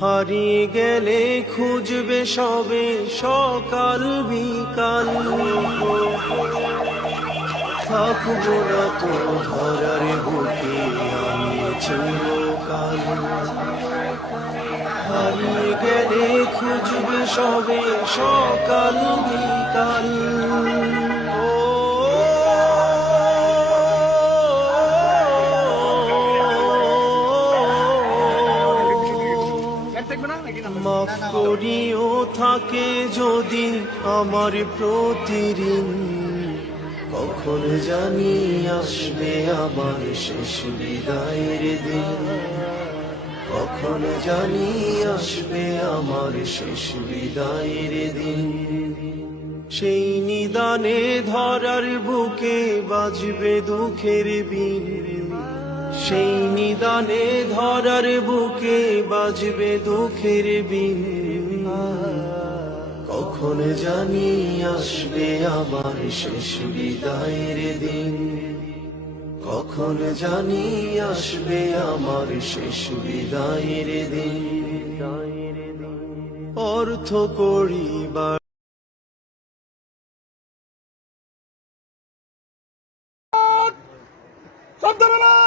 হারিয়ে গেলে খুঁজবে সবে সকাল বিকাল, থাকবো না তো ধরার বুকে আমি চিরকাল। হারিয়ে গেলে খুঁজবে সবে সকাল বিকাল। মাফ করিও থাকে যদি আমার প্রতিদিন, কখন জানি আসবে আমার শেষ বিদায়ের দিন, কখন জানি আসবে আমার শেষ বিদায়ের দিন। সেই নিদানে ধরার বুকে বাজবে দুঃখের বিন, সেই নিদানে ধরার বুকে বাজবে দুঃখের বিন, কখন জানি আসবে আমার শেষ বিদায়ের দিন, কখন জানি আসবে আমার শেষ বিদায়ের দিন। অর্থ করিবার শব্দ বলো